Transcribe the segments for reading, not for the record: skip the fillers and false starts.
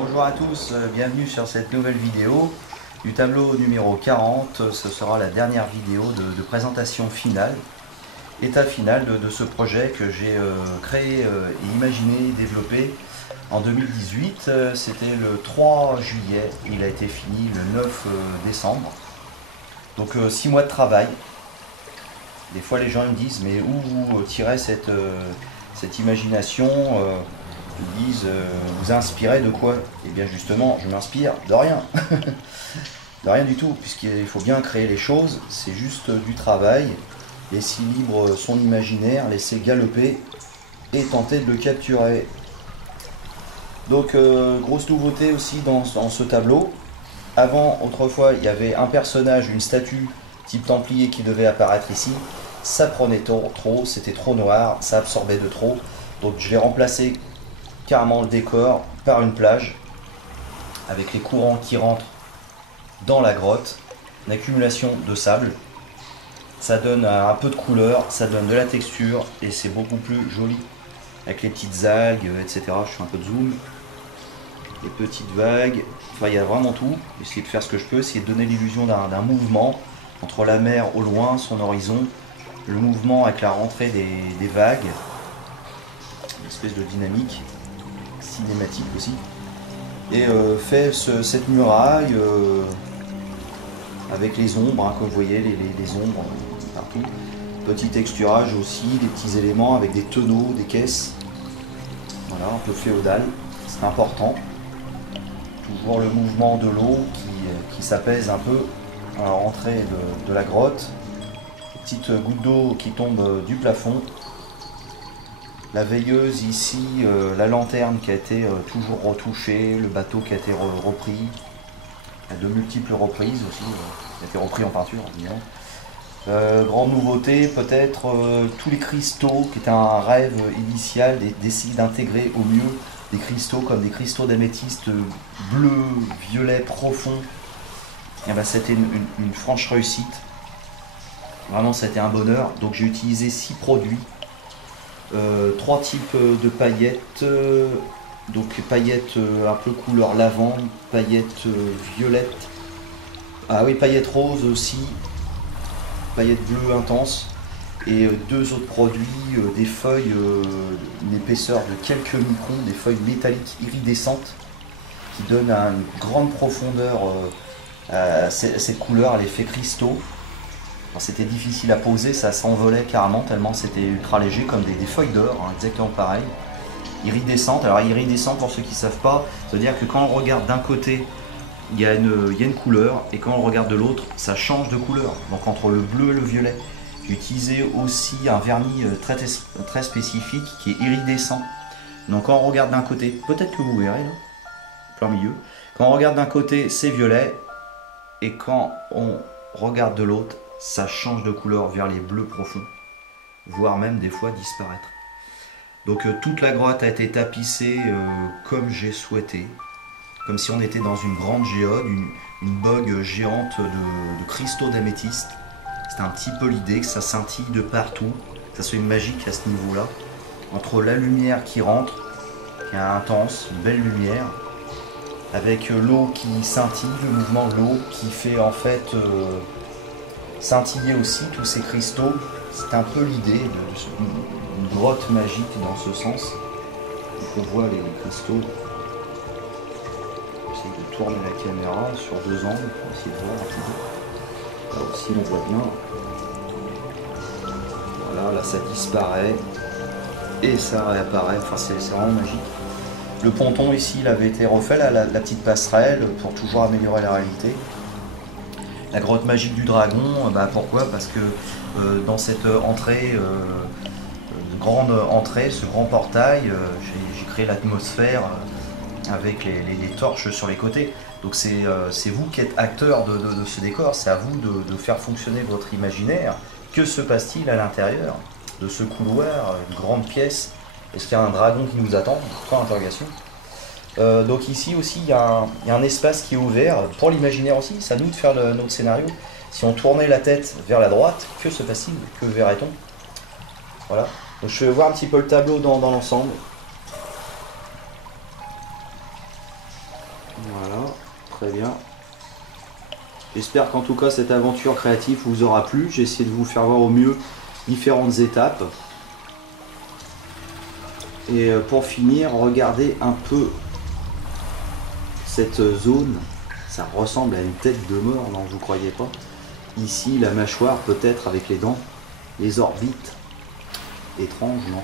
Bonjour à tous, bienvenue sur cette nouvelle vidéo du tableau numéro 40. Ce sera la dernière vidéo de présentation finale, état final de ce projet que j'ai créé et imaginé, développé en 2018. C'était le 3 juillet, il a été fini le 9 décembre. Donc 6 mois de travail. Des fois les gens me disent mais où vous tirez cette imagination ils disent vous inspirez de quoi? Et bien justement je m'inspire de rien. De rien du tout, puisqu'il faut bien créer les choses, c'est juste du travail, laisser libre son imaginaire, laisser galoper et tenter de le capturer. Donc grosse nouveauté aussi dans ce tableau. Avant, autrefois, il y avait un personnage, une statue type Templier qui devait apparaître ici. Ça prenait trop, c'était trop noir, ça absorbait de trop. Donc je l'ai remplacé carrément le décor par une plage avec les courants qui rentrent dans la grotte, une accumulation de sable. Ça donne un peu de couleur, ça donne de la texture et c'est beaucoup plus joli avec les petites algues, etc. Je fais un peu de zoom. Les petites vagues, enfin il y a vraiment tout. Essayer de faire ce que je peux, essayer de donner l'illusion d'un mouvement entre la mer au loin, son horizon, le mouvement avec la rentrée des vagues, une espèce de dynamique cinématique aussi, et fait cette muraille avec les ombres, hein, comme vous voyez, les ombres partout, petit texturage aussi, des petits éléments avec des tonneaux, des caisses, voilà, un peu féodal, c'est important. Toujours le mouvement de l'eau qui s'apaise un peu à la rentrée de la grotte, des petites gouttes d'eau qui tombent du plafond. La veilleuse ici, la lanterne qui a été toujours retouchée, le bateau qui a été repris, à de multiples reprises aussi, qui a été repris en peinture évidemment. Grande nouveauté peut-être tous les cristaux, qui était un rêve initial d'essayer d'intégrer au mieux des cristaux comme des cristaux d'améthyste bleu, violet profond. Et ben, c'était une franche réussite. Vraiment c'était un bonheur. Donc j'ai utilisé 6 produits. 3 types de paillettes, donc paillettes un peu couleur lavande, paillettes violettes, ah oui, paillettes roses aussi, paillettes bleues intenses, et 2 autres produits, des feuilles une épaisseur de quelques microns, des feuilles métalliques iridescentes qui donnent une grande profondeur à cette couleur, à l'effet cristaux. C'était difficile à poser, ça s'envolait carrément tellement c'était ultra léger, comme des feuilles d'or, hein, exactement pareil. Iridescente, alors iridescent pour ceux qui ne savent pas, c'est-à-dire que quand on regarde d'un côté, il y a une couleur, et quand on regarde de l'autre, ça change de couleur. Donc entre le bleu et le violet. J'ai utilisé aussi un vernis très spécifique qui est iridescent. Donc quand on regarde d'un côté, peut-être que vous verrez là, plein milieu, quand on regarde d'un côté, c'est violet, et quand on regarde de l'autre, ça change de couleur vers les bleus profonds, voire même des fois disparaître. Donc toute la grotte a été tapissée comme j'ai souhaité, comme si on était dans une grande géode, une bogue géante de cristaux d'améthyste. C'était un petit peu l'idée que ça scintille de partout, que ça soit magique à ce niveau-là, entre la lumière qui rentre, qui est intense, une belle lumière, avec l'eau qui scintille, le mouvement de l'eau qui fait en fait scintiller aussi tous ces cristaux. C'est un peu l'idée d'une grotte magique dans ce sens. Donc on voit les cristaux. J'essaie de tourner la caméra sur 2 angles pour essayer de voir un petit peu. Là aussi on voit bien. Voilà, là ça disparaît et ça réapparaît. Enfin c'est vraiment magique. Le ponton ici il avait été refait, la petite passerelle pour toujours améliorer la réalité. La grotte magique du dragon, pourquoi? Parce que dans cette entrée, grande entrée, ce grand portail, j'ai créé l'atmosphère avec les torches sur les côtés. Donc c'est vous qui êtes acteur de ce décor, c'est à vous de faire fonctionner votre imaginaire. Que se passe-t-il à l'intérieur de ce couloir, une grande pièce? Est-ce qu'il y a un dragon qui nous attend? Point d'interrogation. Donc ici aussi il y a un espace qui est ouvert pour l'imaginaire aussi, c'est à nous de faire notre scénario. Si on tournait la tête vers la droite, que se passe-t-il? Que verrait-on? Voilà, donc je vais voir un petit peu le tableau dans l'ensemble. très bien. J'espère qu'en tout cas cette aventure créative vous aura plu. J'ai essayé de vous faire voir au mieux différentes étapes. Et pour finir, regardez un peu cette zone. Ça ressemble à une tête de mort, non, vous croyez pas? Ici, la mâchoire peut-être avec les dents, les orbites. Étrange, non?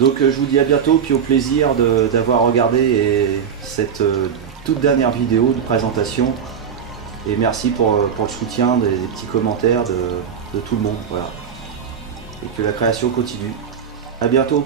Donc je vous dis à bientôt, puis au plaisir d'avoir regardé cette toute dernière vidéo de présentation. Et merci pour le soutien, des petits commentaires de tout le monde. Voilà. Et que la création continue. À bientôt.